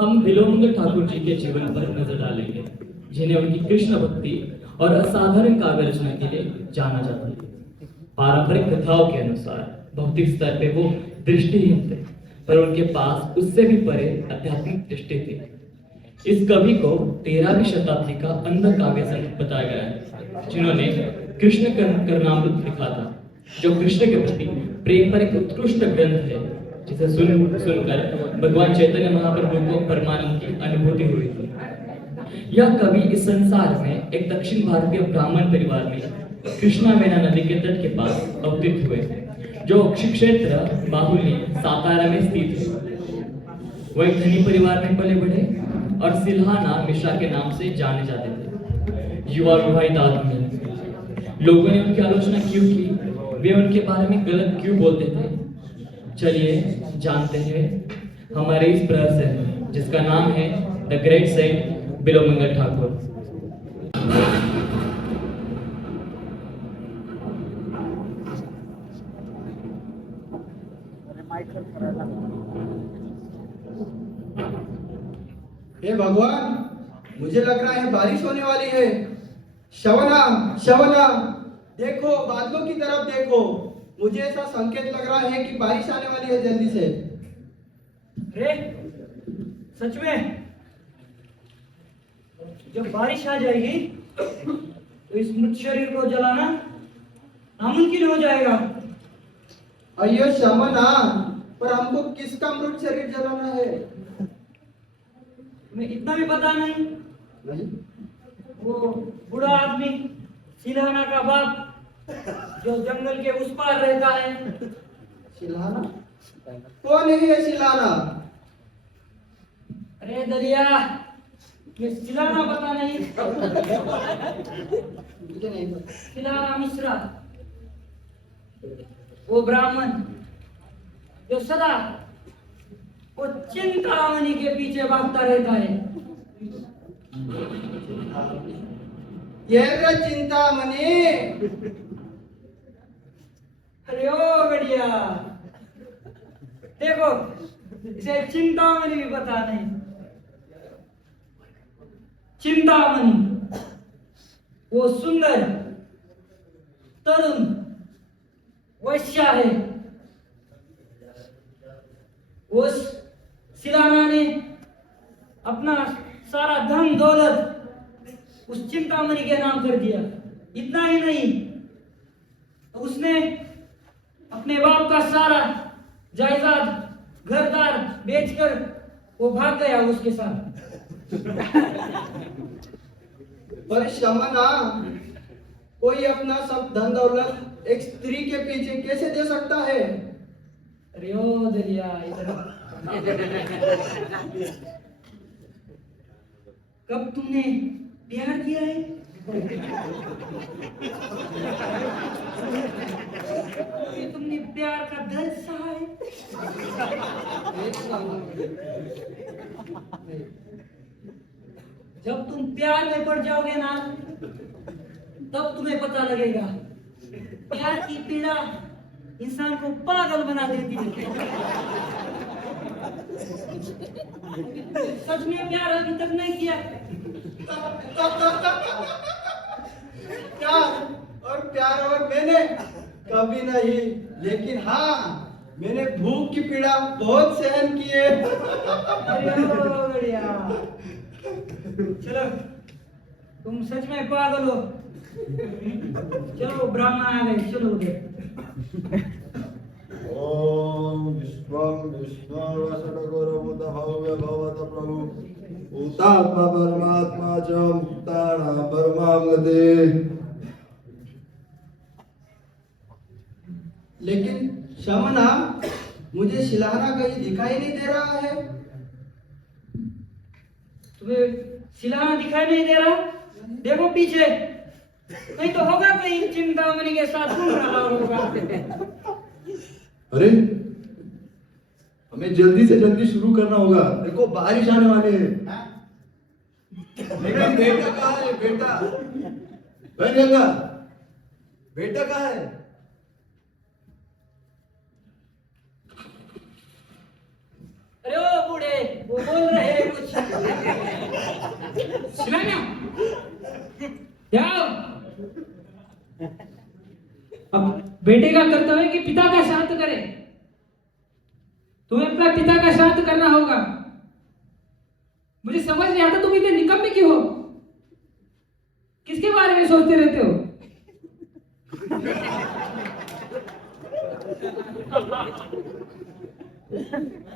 हम बिलोमंगल ठाकुर जी के जीवन पर नजर डालेंगे, जिन्हें उनकी कृष्ण भक्ति और असाधारण काव्य रचना के लिए जाना जाता है। पारंपरिक कथाओं के अनुसार भौतिक स्तर पे वो दृष्टिहीन थे, पर उनके पास उससे भी परे आध्यात्मिक दृष्टि थी। इस कवि को 13वीं शताब्दी का अंध काव्य संत बताया गया है, जिन्होंने कृष्ण करनामृत लिखा था, जो कृष्ण के प्रति प्रेम पर एक उत्कृष्ट ग्रंथ है, जिसे सुनकर भगवान चैतन्य महाप्रभु को परमानंद की अनुभूति हुई थी। यह कवि इस संसार में एक दक्षिण भारतीय ब्राह्मण परिवार में कृष्णा मेना नदी के तट के पास अवतरित हुए, जो श्री क्षेत्र बाहुल्य सातारा में स्थित है। वो एक धनी परिवार में पले बढ़े और सिल्हाना मिश्रा के नाम से जाने जाते थे। युवा विवाहित आदमी, लोगों ने उनकी आलोचना क्यों की, वे उनके बारे में गलत क्यों बोलते थे, चलिए जानते हैं हमारे इस प्रहर से, जिसका नाम है द ग्रेट सेंट बिलोमंगल ठाकुर। हे भगवान, मुझे लग रहा है बारिश होने वाली है। शवना, शवना, देखो बादलों की तरफ देखो। मुझे ऐसा संकेत लग रहा है कि बारिश आने वाली है जल्दी से। अरे सच में जब बारिश आ जाएगी तो इस मृत शरीर को जलाना नामुमकिन हो जाएगा। अयो शमना, पर हमको किसका मृत शरीर जलाना है? तुम्हें इतना भी पता नहीं? नहीं। वो बूढ़ा आदमी सिलहाना का बाप, जो जंगल के उस पार रहता है। सिलहाना? कौन है ये सिलहाना? अरे दरिया, ये सिलहाना पता नहीं? मुझे नहीं पता। सिलहाना मिश्रा, वो ब्राह्मण जो सदा वो चिंतामणि के पीछे भागता रहता है। ये चिंतामणि। अरे ओ बढ़िया, देखो इसे चिंतामणि भी पता नहीं। चिंतामणि वो सुंदर तरुण वैश्या है। उस सिलाना ने अपना सारा धन दौलत उस चिंतामणि के नाम कर दिया। इतना ही नहीं, उसने अपने बाप का सारा जायदाद घरदार बेचकर वो भाग गया उसके साथ। पर शमना, कोई अपना सब धन दौलत एक स्त्री के पीछे कैसे दे सकता है? अरे ओ दरिया, इधर कब तुमने प्यार किया है? ये तुमने प्यार का दर्द सहा है? जब तुम प्यार में पड़ जाओगे ना, तब तुम्हें पता लगेगा। प्यार की पीड़ा इंसान को पागल बना देती है। सच में प्यार अभी तक नहीं किया? प्यार और मैंने कभी नहीं, लेकिन हाँ, मैंने भूख की पीड़ा बहुत सहन की है। बढ़िया, चलो तुम सच में पागल हो। चलो ब्राह्मण आ गए, चलो उधर। ओम विश्वं विष्णुर्वसुरगुरुभूत भव्य भवत प्रभु भूतात्मा परमात्मा च मुक्तानां परमां गतिः। लेकिन शमना, मुझे सिलहाना कहीं दिखाई नहीं दे रहा है। तुम्हें सिलहाना दिखाई नहीं दे रहा? देखो पीछे, नहीं तो होगा कहीं चिंतामणि के साथ घूम रहा होगा। अरे हमें जल्दी से जल्दी शुरू करना होगा, देखो बारिश आने वाली है। लेकिन बेटा कहाँ है? बेटा गंगा, बेटा कहाँ है? अरे ओ बूढ़े, वो बोल रहे शिलान्या जाओ। अब बेटे का कर्तव्य है कि पिता का श्राद्ध करे। तुम्हें अपना पिता का श्राद्ध करना होगा। मुझे समझ नहीं आता तुम इतने निकम्मे क्यों हो? किसके बारे में सोचते रहते हो?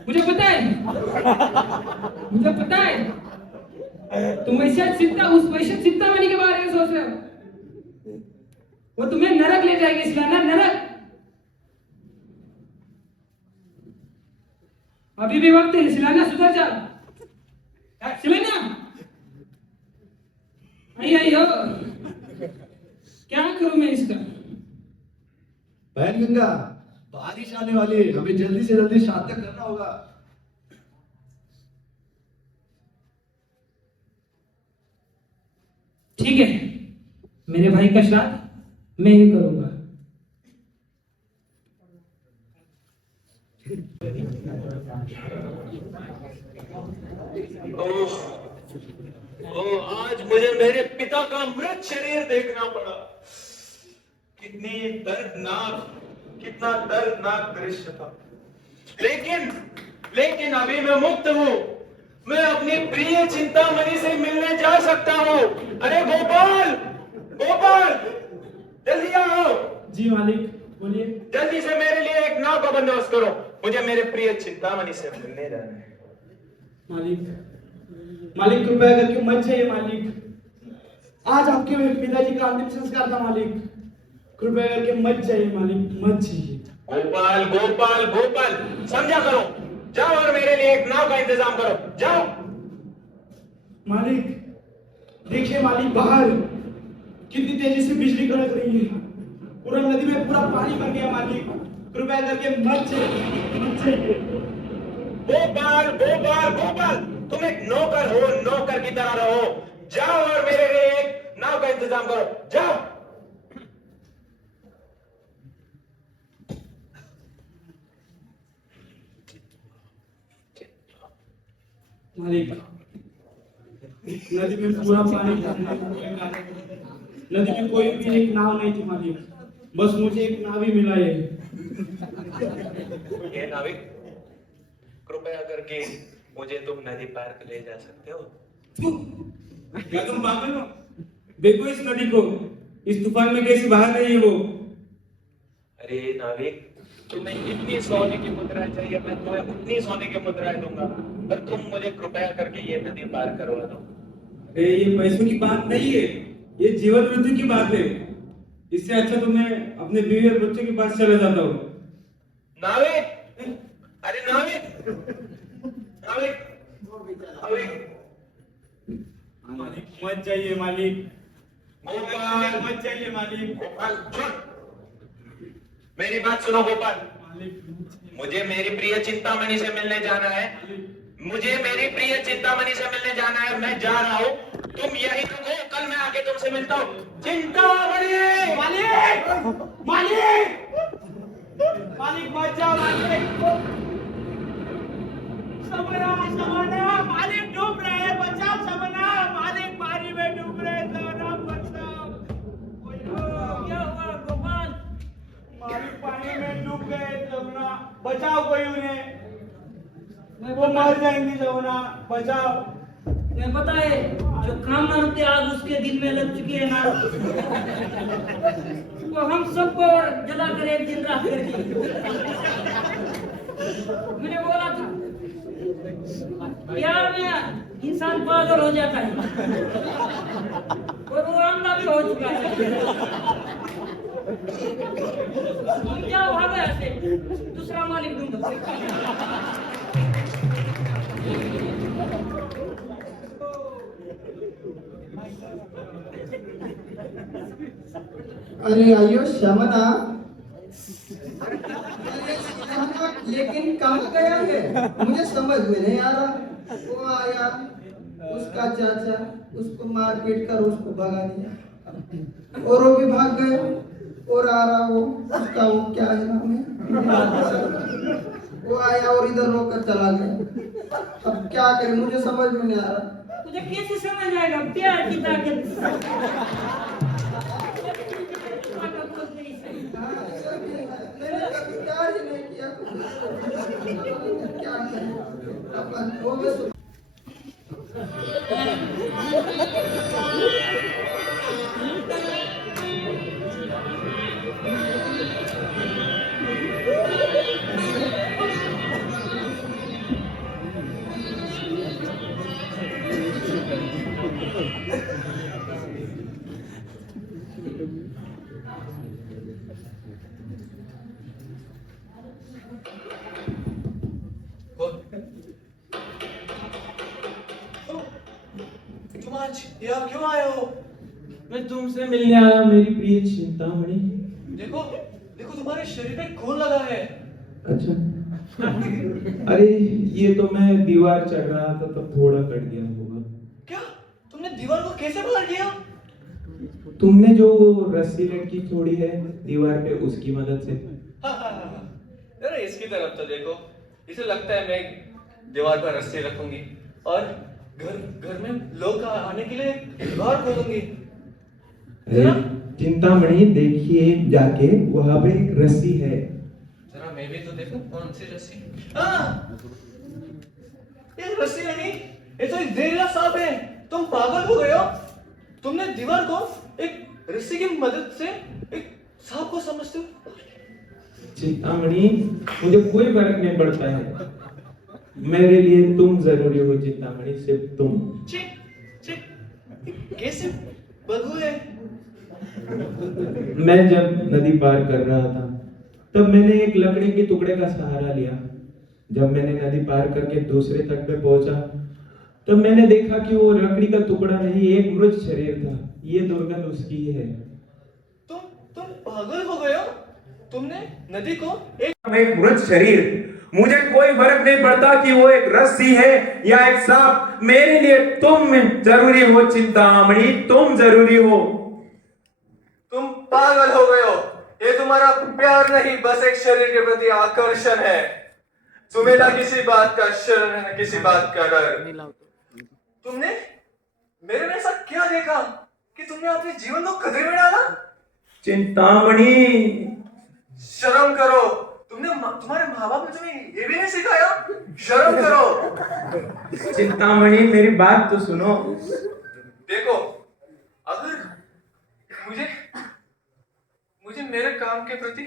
मुझे पता है, मुझे पता है तुम उस वैश्य चिंतामणि के बारे में सोच रहे हो। वो तुम्हें नरक ले जाएगी, शिलान्या, नरक। अभी भी वक्त है, शिलान्या, सुधर जा। शिलान्या आई हो। क्या करूं मैं इसका? बहन गंगा, बारिश आने वाली है, हमें जल्दी से जल्दी श्राद्ध करना होगा। ठीक है, मेरे भाई का श्राद्ध मैं ही करूंगा। आज मुझे मेरे पिता का मृत शरीर देखना पड़ा। कितना दर्दनाक दृश्य था। लेकिन अभी मैं मुक्त हूँ। मैं अपनी प्रिय चिंतामणि से मिलने जा सकता हूँ। अरे गोपाल, गोपाल, जल्दी आओ। जी मालिक, बोलिए। जल्दी से मेरे लिए एक नाव का बंदोबस्त करो। मुझे मेरे प्रिय चिंतामणि से मिलने जाना है। मालिक कृपया करके मत जाइए मालिक। आज आपके पिताजी का अंतिम संस्कार था मालिक। कृपया करके मत जाइए मालिक, मत जाइए। गोपाल, गोपाल, गोपाल, समझा करो। जाओ और मेरे लिए एक नाव का इंतजाम करो। जाओ। मालिक देखिए मालिक, बाहर कितनी तेजी से बिजली कड़क रही है। पूरा नदी में पूरा पानी भर गया मालिक। कृपया करके मत जाइए, मत जाइए। गोपाल, गोपाल, गोपाल, तुम एक नौकर हो, नौकर की तरह रहो। जाओ और मेरे लिए एक नाव का इंतजाम करो। जाओ। मालिक नदी में पूरा पानी भरने नदी में कोई भी एक नाव नहीं थी मालिक। बस मुझे एक नाव ही मिला है। ये नाविक, कृपया करके मुझे तुम नदी पार ले जा सकते हो? क्या तुम पागल हो? देखो इस नदी को, इस तूफान में कैसे बाहर रही है वो। अरे नाविक, तुम्हें कितनी सोने की मुद्राएं चाहिए, मैं तुम्हें उतनी सोने की मुद्राएं दूंगा, पर तुम मुझे कृपया करके ये नदी पार करवा दो। अरे ये पैसों की बात नहीं है, ये जीवन मृत्यु की बात है। इससे अच्छा तो मैं अपने बीवी और बच्चों के पास चला जाता हूँ। नाविक, अरे नाविक, नाविक, नाविक, मालिक मत जाइए मालिक। गोपाल, मत जाइए मालिक। गोपाल, सुन, मेरी बात सुनो गोपाल। मालिक मुझे मेरी प्रिय चिंतामणि से मिलने जाना है। मुझे मेरी प्रिय चिंतामणि से मिलने जाना है। मैं जा रहा हूँ, तुम यहीं रुको, कल मैं आके तुमसे मिलता हूँ। चिंतामणि, मालिक, मालिक, मालिक मत जाओ मालिक। समना, समना, मालिक डूब रहे हैं, बचाओ समना। मालिक पानी में डूब रहे हैं, समना बचाओ। क्या हुआ गोपाल? मालिक पानी में डूब गए समना, बचाओ कोई उन्हें। वो मर जाएंगी समना, बचाओ। तुम्हें पता है जो काम न होते आग उसके दिल में लग चुकी है ना, वो हम सबको जला कर एक दिन राख कर दी। मैंने बोला था प्यार में इंसान पागल हो जाता है, और वो अंधा भी हो चुका है। तुम क्या भागा ऐसे? दूसरा मालिक ढूंढो। अरे आइयो शमना, लेकिन कहाँ गया है? मुझे समझ में नहीं आ रहा। वो आया, उसका चाचा उसको मार पीट कर उसको भगा दिया, और वो भी भाग गया। और आ रहा वो, उसका वो क्या है नाम है, वो आया और इधर रोकर चला गया। अब क्या करें, मुझे समझ में नहीं आ रहा। तुझे कैसे समझ आएगा प्यार की ताकत? मैंने कभी प्यार ही नहीं किया। क्या करें? अब वो मैं तुम आज यहाँ क्यों आए हो? मैं तुमसे मिलने आया मेरी प्रिय चिंतामणि। देखो देखो, तुम्हारे शरीर पे खून लगा है। अच्छा। अरे ये तो मैं दीवार चढ़ रहा था तब थोड़ा कट गया होगा। क्या तुमने दीवार को कैसे पार किया? तुमने जो रस्सी लटकी छोड़ी है दीवार पे उसकी मदद से। हाँ। अरे इसकी तरफ तो देखो, इसे लगता है मैं दीवार पर रस्सी रखूंगी और घर में लोग आने के लिए द्वार खोलूंगी। अरे चिंतामणि देखिए जाके वहां पे एक रस्सी है। जरा मैं भी तो देखूं कौन सी रस्सी। हाँ, ये रस्सी नहीं, ये तो एक जहरीला सांप है। तुम पागल हो गए हो? तुमने दीवार को एक रस्सी की मदद से एक सांप को समझते हो? चिंतामणि मुझे कोई फर्क नहीं पड़ता है, मेरे लिए तुम जरूरी हो चिंतामणि, सिर्फ तुम। कैसे बदबू है? मैं जब नदी पार कर रहा था तब मैंने एक लकड़ी के टुकड़े का सहारा लिया। जब मैंने नदी पार करके दूसरे तट पे पहुंचा तब मैंने देखा कि वो लकड़ी का टुकड़ा नहीं, एक मृत शरीर था। ये दुर्गंध उसकी ही है। तुम पागल हो गए हो? तुमने नदी को एक मृत शरीर, मुझे कोई फर्क नहीं पड़ता कि वो एक रस्सी है या एक सांप, मेरे लिए तुम जरूरी हो चिंतामणि, तुम जरूरी हो। तुम पागल हो गए हो। ये तुम्हारा प्यार नहीं, बस एक शरीर के प्रति आकर्षण है। तुम्हें ना किसी बात का शर्म है, ना किसी बात का डर। तुमने मेरे में ऐसा क्या देखा कि तुमने अपने जीवन को खतरे में डाला? चिंतामणि शर्म करो। तुम्हारे माँ बाप ने तुम्हें ये भी नहीं सिखाया? शर्म करो। चिंतामणि मेरी बात तो सुनो। देखो, अगर मुझे मेरे काम के प्रति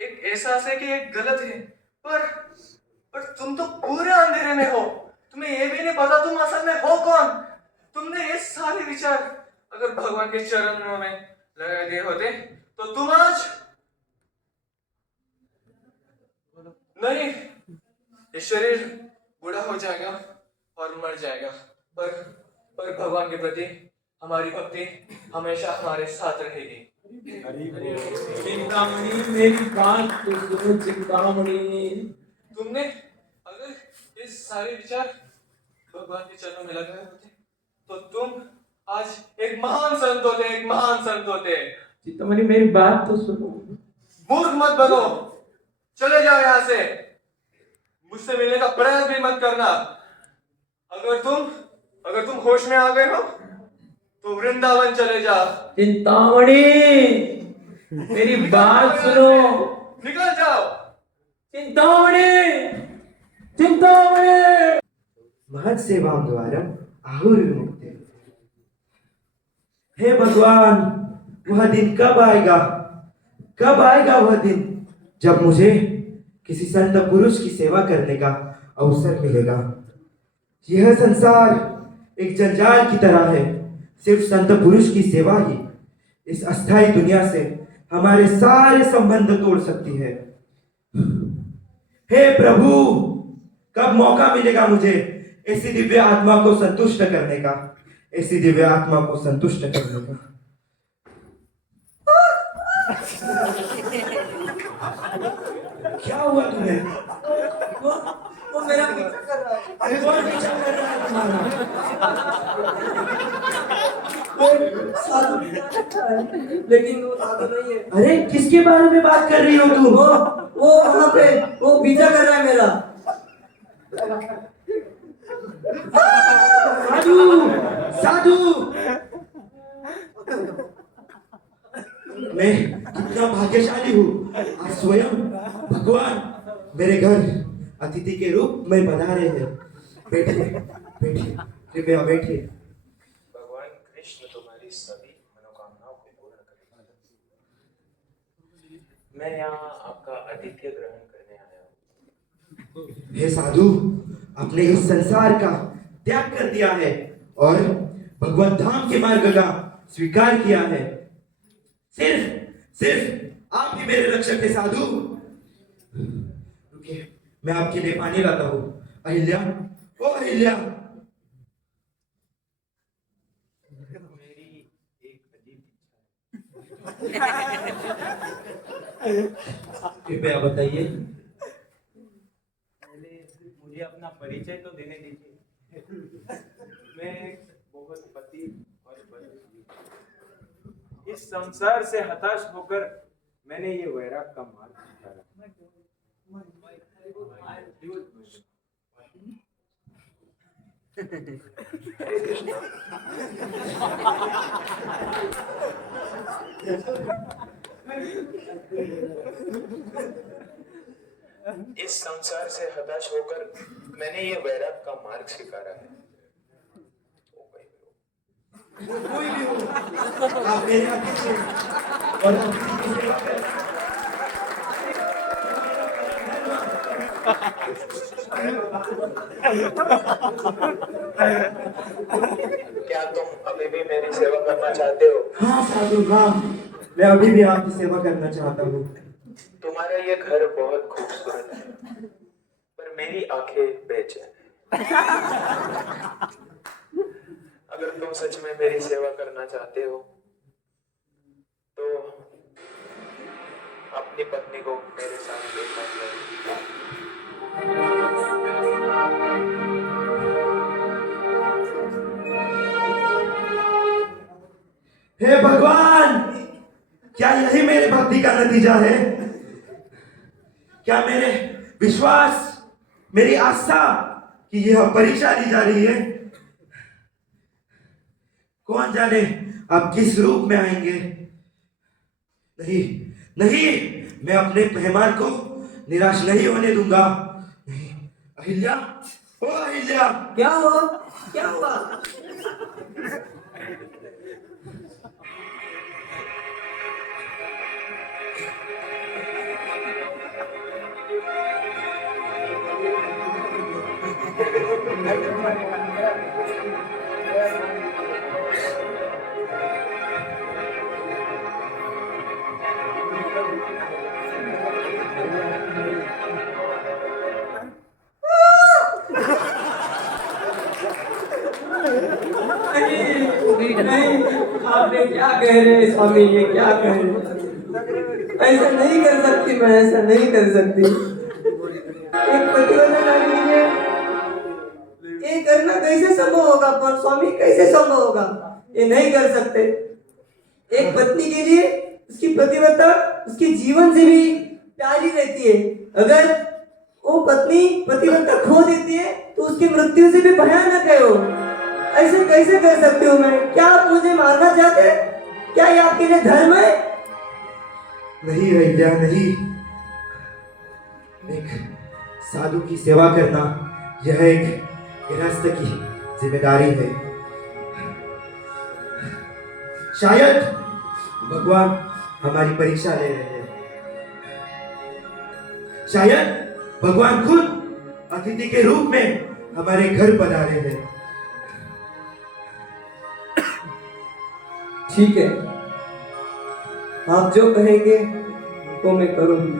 एक एहसास है कि ये गलत है, पर तुम तो पूरे अंधेरे में हो। तुम्हें ये भी नहीं पता तुम असल में हो कौन। तुमने ये सारे विचार अगर भगवान के चरणों में लगा दिए होते तो तुम आज नहीं, ये शरीर बूढ़ा हो जाएगा और मर जाएगा, पर भगवान के प्रति हमारी भक्ति हमेशा हमारे साथ रहेगी। चिंतामणि मेरी बात तो सुनो चिंतामणि। तुमने अगर ये सारे विचार भगवान के चरणों में लगाए होते तो तुम आज एक महान संत होते, एक महान संत होते। चिंतामणि मेरी बात तो सुनो। मूर्ख मत बनो, चले जाओ यहाँ से। मुझसे मिलने का प्रयास भी मत करना। अगर तुम होश में आ गए हो तो वृंदावन चले जाओ। चिंतामणि मेरी बात सुनो। निकल जाओ। चिंतामणि महत् सेवां द्वारम् आहुर्विमुक्ते। हे भगवान, वह दिन कब आएगा? कब आएगा वह दिन जब मुझे किसी संत पुरुष की सेवा करने का अवसर मिलेगा? यह संसार एक जंजाल की तरह है। सिर्फ संत पुरुष की सेवा ही इस अस्थायी दुनिया से हमारे सारे संबंध तोड़ सकती है। हे प्रभु, कब मौका मिलेगा मुझे ऐसी दिव्य आत्मा को संतुष्ट करने का, ऐसी दिव्य आत्मा को संतुष्ट करने का? क्या हुआ तुम्हें? वो मेरा पीछा कर रहा है। अरे कौन पीछा कर रहा है तुम्हारा? लेकिन वो साधु नहीं है। अरे किसके बारे में बात कर रही हो तुम? वो वहाँ पे वो पीछा कर रहा है मेरा। साधु साधु मैं कितना भाग्यशाली हूँ, आज स्वयं भगवान मेरे घर अतिथि के रूप में पधारे हैं। बैठिए बैठिए, कृपया बैठिए। भगवान कृष्ण तुम्हारी सभी मनोकामनाओं को पूर्ण करेंगे। मैं यहाँ आपका आतिथ्य ग्रहण करने आया हूँ। हे साधु, आपने इस संसार का त्याग कर दिया है और भगवत धाम के मार्ग का स्वीकार किया है। सिर्फ सिर्फ आप ही मेरे रक्षक है साधु। रुकिए, मैं आपके लिए पानी लाता हूँ। अहिल्या, ओ अहिल्या। मेरी एक अजीब कृपया बताइए। पहले मुझे अपना परिचय तो देने दीजिए। मैं एक बहुत पति और पत्नी, इस संसार से हताश होकर मैंने ये वैराग का मार्ग स्वीकारा। इस संसार से हताश होकर मैंने ये वैराग का मार्ग स्वीकारा है। कोई भी हो, आप मेरे अतिथि हैं और अतिथि की सेवा करना। क्या तुम अभी भी मेरी सेवा करना चाहते हो? हाँ साधु, हाँ, मैं अभी भी आपकी सेवा करना चाहता हूँ। तुम्हारा ये घर बहुत खूबसूरत है, पर मेरी आंखें बेचैन हैं। अगर तुम सच में मेरी सेवा करना चाहते हो तो अपनी पत्नी को मेरे साथ लेकर जाओ। हे भगवान, क्या यही मेरे भक्ति का नतीजा है? क्या मेरे विश्वास, मेरी आस्था की यह परीक्षा ली जा रही है? कौन जाने आप किस रूप में आएंगे? नहीं नहीं, मैं अपने मेहमान को निराश नहीं होने दूंगा। नहीं। अहिल्या, ओ अहिल्या। क्या हुआ? क्या हुआ? नहीं, आप ये क्या कह रहे हैं स्वामी? ये क्या कह रहे हैं? ऐसा नहीं कर सकती मैं, ऐसा नहीं कर सकती। एक पतिव्रता नारी के लिए ये करना कैसे संभव होगा? पर स्वामी कैसे संभव होगा? ये नहीं कर सकते। एक पत्नी के लिए उसकी पतिव्रता उसके जीवन से भी प्यारी रहती है। अगर वो पत्नी पतिव्रता खो देती है तो उसकी मृत्यु से भी भयानक है वो। ऐसे कैसे कर सकते हो? मैं क्या आप मुझे मारना चाहते हैं? क्या ये आपके लिए धर्म है? नहीं अहिल्या, नहीं। एक साधु की सेवा करना यह एक गृहस्थ की जिम्मेदारी है। शायद भगवान हमारी परीक्षा ले रहे हैं। शायद भगवान खुद अतिथि के रूप में हमारे घर पधारे हैं। ठीक है, आप जो कहेंगे वो मैं करूंगी।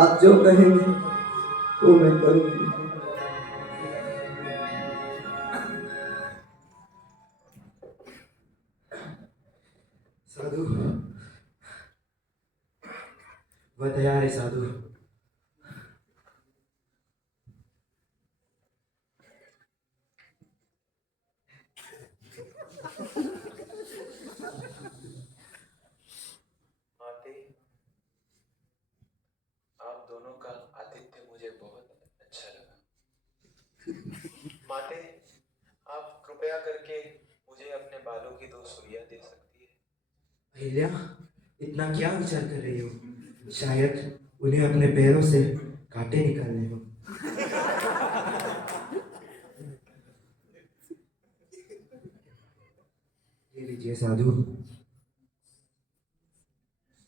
आप जो कहेंगे वो मैं करूंगी। साधु, वह तैयार है साधु। माते, आप दोनों का आतिथ्य मुझे बहुत अच्छा लगा। माते, आप कृपया करके मुझे अपने बालों की 2 सुइयां दे सकती है? अहिल्या, इतना क्या विचार कर रही हो? शायद उन्हें अपने पैरों से कांटे निकालने हो। ये लीजिए साधु।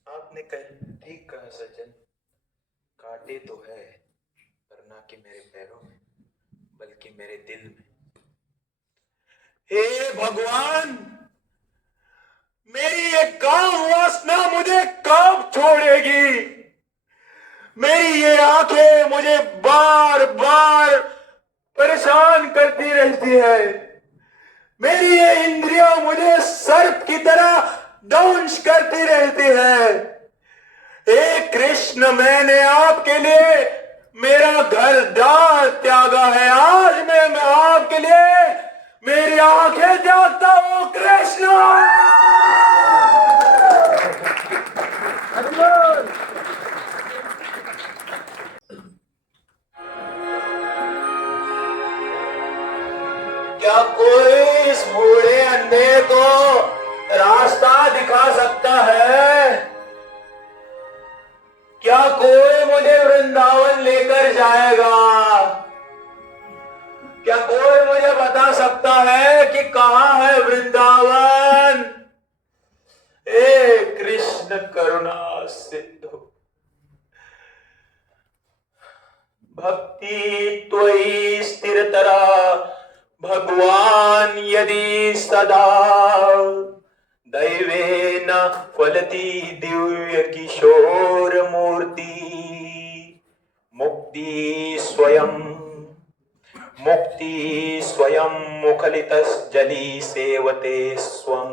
आपने ठीक कहा सज्जन, कांटे तो है, पर ना कि मेरे पैरों में, बल्कि मेरे दिल में। हे भगवान, मेरी ये काम वासना मुझे कब छोड़ेगी? मेरी ये आंखें मुझे बार बार परेशान करती रहती है। मेरी ये इंद्रियां मुझे सर्प की तरह दंश करती रहती है। हे कृष्ण, मैंने आपके लिए मेरा घर द्वार त्यागा है। आज मैं आपके लिए मेरी आंखें त्यागता हूं। कृष्ण, क्या कोई इस बूढ़े अंधे को रास्ता दिखा सकता है? क्या कोई मुझे वृंदावन लेकर जाएगा? क्या कोई मुझे बता सकता है कि कहां है वृंदावन? हे कृष्ण, करुणा सिंधु, भक्ति त्वयि स्थिरतरा भगवान यदि सदा, दैवेन फलति दिव्य किशोर मूर्ति। मुक्ति स्वयं मुखलितजली सेवते स्वम।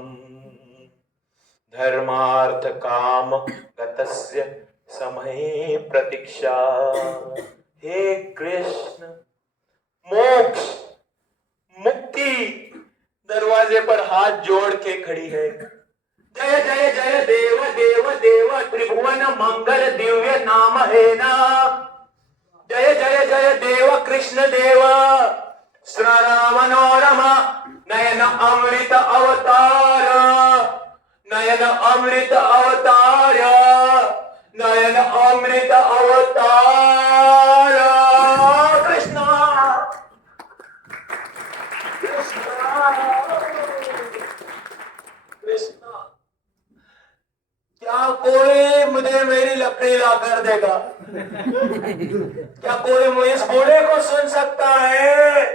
धर्मार्थ काम गतस्य समये प्रतीक्षा। हे कृष्ण, मोक्ष मुक्ति दरवाजे पर हाथ जोड़ के खड़ी है। जय जय जय देव देव देव, त्रिभुवन मंगल दिव्य नाम है ना। जय जय जय देव कृष्ण देव, श्रीराम मनोरमा नयन अमृत अवतार। नयन अमृत अवतार, नयन अमृत अवतार। कृष्ण, कृष्ण, क्या कोई मुझे मेरी लकड़ी ला कर देगा? क्या कोई मुझे इस बूढ़े को सुन सकता है?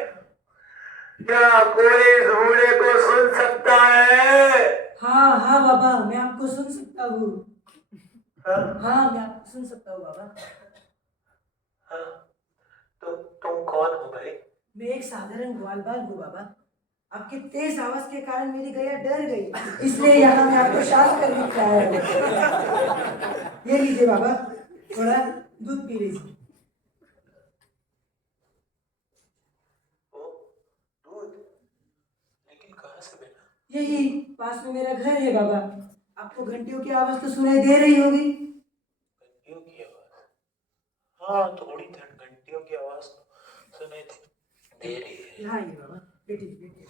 क्या कोई इस बूढ़े को सुन सकता है? हाँ हाँ बाबा, मैं आपको सुन सकता हूँ। हाँ, मैं आपको सुन सकता हूँ बाबा। हाँ, तो तुम कौन हो भाई? मैं एक साधारण ग्वालबाल हूँ बाबा। आपके तेज आवाज के कारण मेरी गैया डर गई, इसलिए यहाँ मैं आपको शांत करने के आया हूँ। ये लीजिए बाबा, थोड़ा दूध पी लीजिए। दूध? लेकिन कहाँ से बेटा? यही पास में मेरा घर है बाबा। आपको घंटियों की आवाज तो सुनाई दे रही होगी। घंटियों की आवाज? हाँ, थोड़ी घंटियों की आवाज सुनाई दे रही है। हाँ ये बाबा, बेटी बेटी।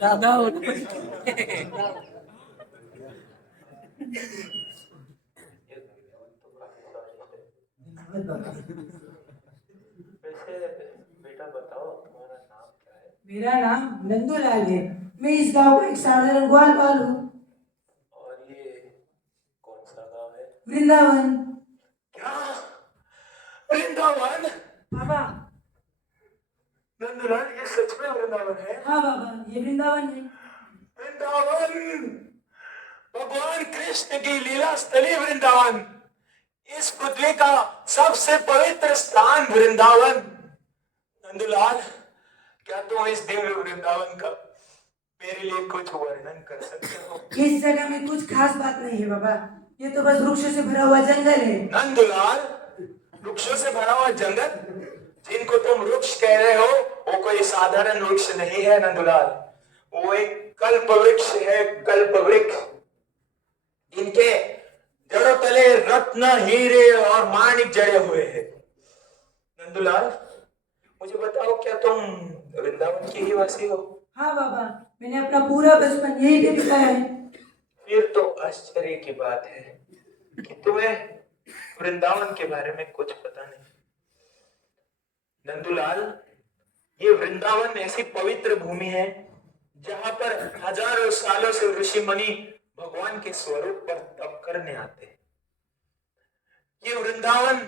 दादा हो वैसे बेटा बताओ, तुम्हारा नाम क्या है? मेरा नाम नंदूलाल है। मैं इस गांव का एक साधारण ग्वालबाल हूँ। और ये कौन सा गांव है? वृंदावन। क्या? वृंदावन? बाबा। नंदलाल, ये सच में वृंदावन है? हाँ बाबा, ये वृंदावन है। वृंदावन, भगवान कृष्ण की लीला स्थली वृंदावन। इस पृथ्वी का सबसे पवित्र स्थान वृंदावन। नंदलाल, क्या तुम इस दिव्य वृंदावन का मेरे लिए कुछ वर्णन कर सकते हो? इस जगह में कुछ खास बात नहीं है बाबा, ये तो बस वृक्षों से भरा हुआ जंगल है। नंदलाल, वृक्षों से भरा हुआ जंगल? जिनको तुम वृक्ष कह रहे हो वो कोई साधारण वृक्ष नहीं है नंदुलाल, वो एक कल्प वृक्ष है, कल्प वृक्ष। इनके जड़ों तले रत्न, हीरे और माणिक जड़े हुए हैं। नंदुलाल, मुझे बताओ, क्या तुम वृंदावन के ही वासी हो? हाँ बाबा, मैंने अपना पूरा बचपन यहीं पे बिताया है। फिर तो आश्चर्य की बात है कि तुम्हें वृंदावन के बारे में कुछ पता नहीं। नंदुलाल, ये वृंदावन ऐसी पवित्र भूमि है जहां पर हजारों सालों से ऋषि मुनि भगवान के स्वरूप पर तप करने आते हैं। ये वृंदावन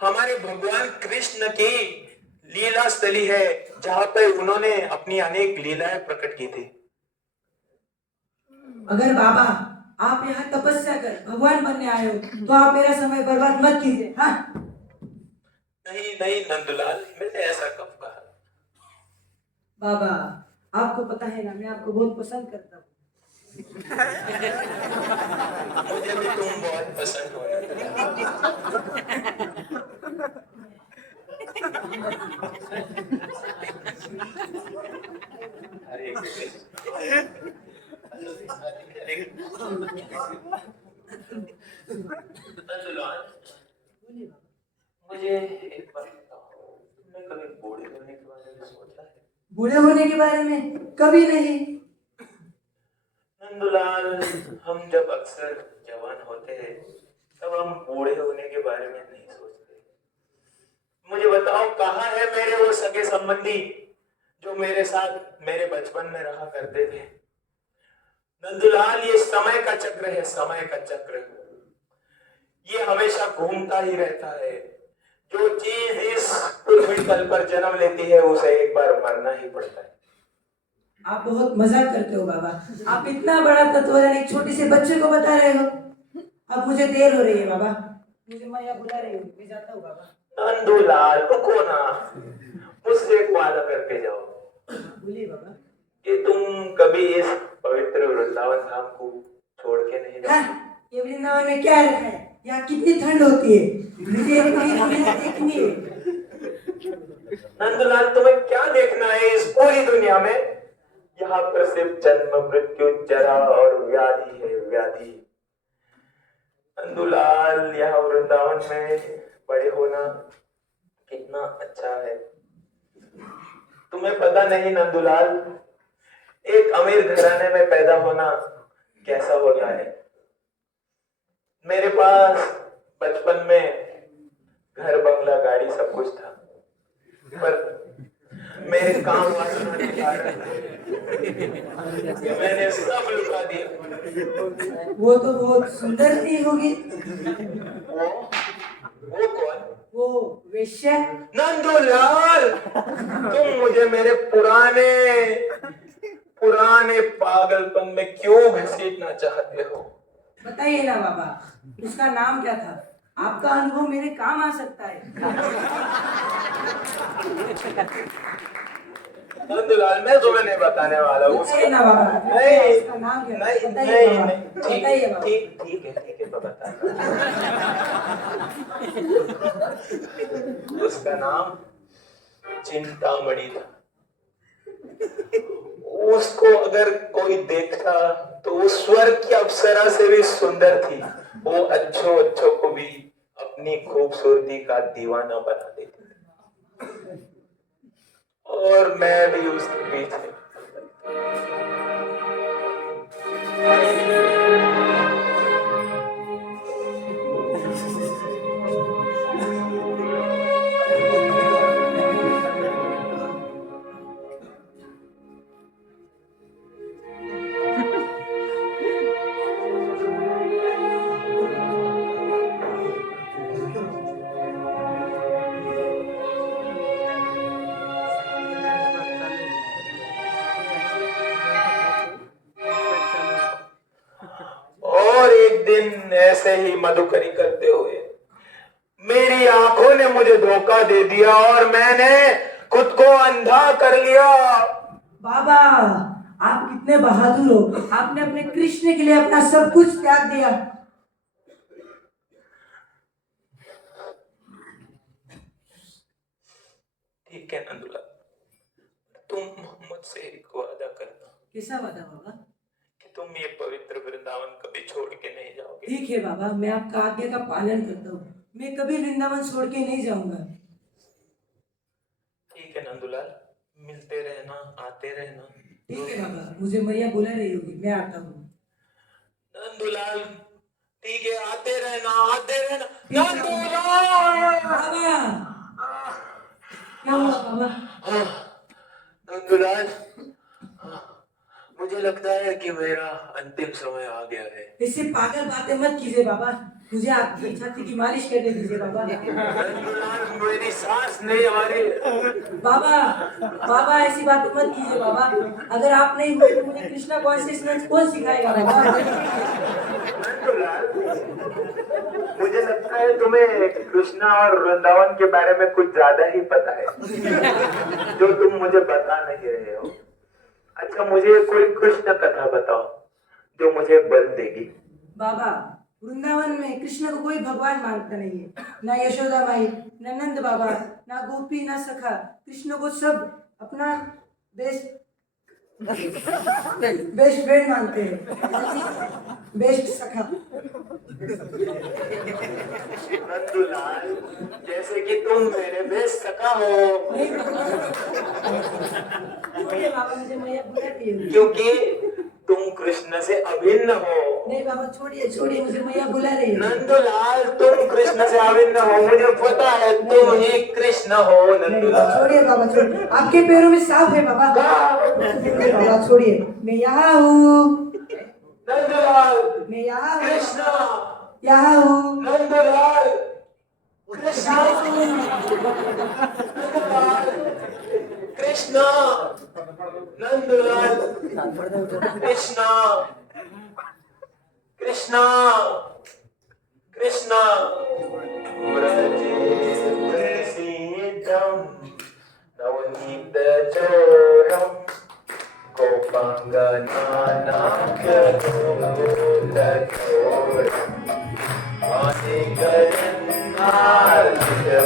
हमारे भगवान कृष्ण की लीला स्थली है, जहां पर उन्होंने अपनी अनेक लीलाएं प्रकट की थी। अगर बाबा आप यहाँ तपस्या कर भगवान बनने आए हो तो आप मेरा समय बर्बाद मत कीजिए। हाँ नहीं नहीं नंदुलाल, मैंने ऐसा कब कहा? बाबा, आपको पता है ना, मैं आपको बहुत पसंद करता हूँ। मुझे भी तुम बहुत पसंद हो। हरे कृष्ण। नंदुलाल, मुझे एक बात बताओ, तुमने कभी बूढ़े होने के बारे में सोचा है? बूढ़े होने के बारे में कभी नहीं। नंदुलाल, हम जब अक्सर जवान होते हैं तब हम बूढ़े होने के बारे में नहीं सोचते। मुझे बताओ, कहाँ है मेरे वो सगे संबंधी जो मेरे साथ मेरे बचपन में रहा करते थे? नंदुलाल, ये समय का चक्र है, समय का चक्र। ये हमेशा घूमता ही रहता है। जो चीज इस पृथ्वी तल पर जन्म लेती है उसे एक बार मरना ही पड़ता है। आप बहुत मजाक करते हो बाबा। आप इतना बड़ा तत्वज्ञान एक छोटे से बच्चे को बता रहे हो। अब मुझे देर हो रही है बाबा, मुझे मैया बुला रही है, मैं जाता हूँ बाबा। नंदुलाल, रुको ना, मुझसे एक वादा करके जाओ। बोलिए बाबा। कि तुम कभी इस पवित्र वृंदावन धाम को छोड़ के नहीं जाओ। ये वृंदावन में क्या रखा है? यहाँ कितनी ठंड होती है, मुझे देखनी है। नंदलाल, तुम्हें क्या देखना है इस पूरी दुनिया में? यहाँ पर सिर्फ जन्म, मृत्यु, जरा और व्याधि है, व्याधि। नंदुलाल, यहाँ वृंदावन में बड़े होना कितना अच्छा है। तुम्हें पता नहीं नंदुलाल, एक अमीर घराने में पैदा होना कैसा होता है। मेरे पास बचपन में घर, बंगला, गाड़ी सब कुछ था, पर मेरे काम वासना के कारण मैंने सब लुटा दिया। वो तो बहुत सुंदर नहीं होगी। वो कौन? वो वेश्या। नंदुलाल, तुम मुझे मेरे पुराने पागलपन में क्यों घसीटना चाहते हो? बताइए ना बाबा, उसका नाम क्या था? आपका अनुभव मेरे काम आ सकता है। नंदुलाल, मैं तुम्हें नहीं बताने वाला हूँ। बताइए ना बाबा, नहीं, उसका नाम क्या? नहीं, बताइए नहीं, बाबा, नहीं, बताइए बाबा। ठीक है, मैं बताता हूँ। उसका नाम चिंतामणि था। उसको अगर कोई देखता तो वो स्वर्ग की अप्सरा से भी सुंदर थी। वो अच्छों को भी अपनी खूबसूरती का दीवाना बना देती थी, और मैं भी उसके पीछे। ऐसे ही मधुकरी करते हुए मेरी आंखों ने मुझे धोखा दे दिया और मैंने खुद को अंधा कर लिया। बाबा, आप कितने बहादुर हो। आपने अपने कृष्ण के लिए अपना सब कुछ त्याग दिया। ठीक है नंदुलाल, मुझसे एक वादा करना कैसा वादा बाबा? कि तुम ये पवित्र वृंदावन कभी छोड़ के नहीं जाओगे। ठीक है बाबा, मैं आपका आज्ञा का पालन करता हूँ। मैं कभी वृंदावन छोड़ के नहीं जाऊंगा। ठीक है नंदुलाल, मिलते रहना, आते रहना। ठीक है बाबा, मुझे मैया बुला रही होगी, मैं आता हूँ। नंदुलाल ठीक है, आते रहना, आते रहना। नंदुलाल बाबा क्या हुआ बाबा? नंदुलाल, मुझे लगता है कि मेरा अंतिम समय आ गया है। ऐसे पागल बातें मत कीजिए बाबा, मुझे आपकी छाती की मालिश करने दीजिए बाबा। नंदुलाल, मेरी सांस नहीं आ रही। बाबा बाबा ऐसी बातें मत कीजिए बाबा, अगर आप नहीं हुए तो मुझे कृष्णा कॉन्शियसनेस कौन सिखाएगा बाबा? नंदुलाल, मुझे लगता है तुम्हें कृष्णा और वृंदावन के बारे में कुछ ज्यादा ही पता है जो तुम मुझे बता नहीं रहे हो। अच्छा, मुझे कोई कृष्ण कथा बताओ जो मुझे बल देगी। बाबा वृंदावन में कृष्ण को कोई भगवान मानता नहीं है, ना यशोदा माई, ना नंद बाबा, ना गोपी, ना सखा। कृष्ण को सब अपना बेस्ट फ्रेंड मानते हैं, बेस्ट सखा। नंदुलाल, जैसे कि तुम मेरे बेस्ट सखा हो। नहीं बाबा, छोड़िए बाबा, मुझे मैया बुलाती है। क्योंकि तुम कृष्ण से अभिन्न हो। नहीं बाबा, छोड़िए छोड़िए, मुझे मैया बुला रही है। नंदुलाल, तुम कृष्ण से अभिन्न हो, मुझे पता है, तुम ही कृष्ण हो। नंदुलाल छोड़िए बाबा, छोड़िए, आपके पैरों में सांप है बाबा। बाबा छोड़िए, मैं यहाँ हूँ। नंदुलाल, मैं यहाँ हूँ। कृष्ण यहाँ हूँ। नंदुलाल, कृष्ण कृष्ण नंदुलाल, कृष्ण कृष्ण कृष्ण व्रजेन्द्रसीतं नवनीतचोरं गोपाङ्गनानाख्यलोलचोरम्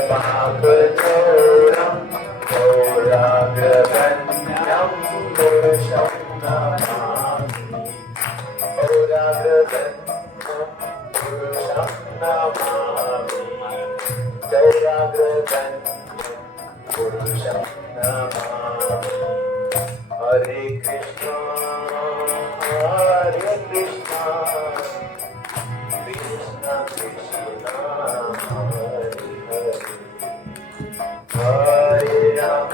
पापचोरं पौराग्रगण्यं पुरुषं नमामि। पौराग्रगण्यं पुरुषं नमामि। पौराग्रगण्यं पुरुषं नमामि। हरे कृष्णा कृष्णा कृष्णा हरे हरे, हरे राम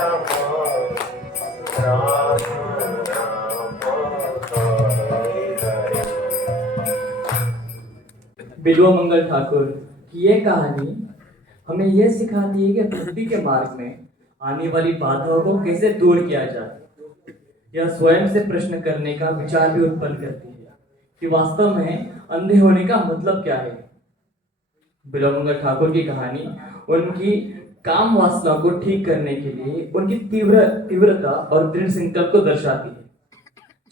राम राम हरे हरे। बिल्वा मंगल ठाकुर की ये कहानी हमें यह सिखाती है कि भक्ति के मार्ग में आने वाली बाधाओं को कैसे दूर किया जाए। यह स्वयं से प्रश्न करने का विचार भी उत्पन्न करती है कि वास्तव में अंधे होने का मतलब क्या है। बिल्वा मंगल ठाकुर की कहानी उनकी काम वासना को ठीक करने के लिए उनकी तीव्रता और दृढ़ संकल्प को दर्शाती है।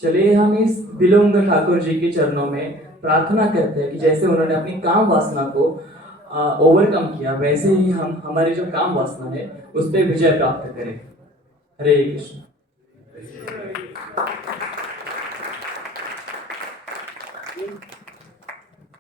चलिए हम इस बिल्वा मंगल ठाकुर जी के चरणों में प्रार्थना करते हैं कि जैसे उन्होंने अपनी काम वासना को ओवरकम किया, वैसे ही हम हमारी जो काम वासना है उस पर विजय प्राप्त करें। हरे कृष्ण।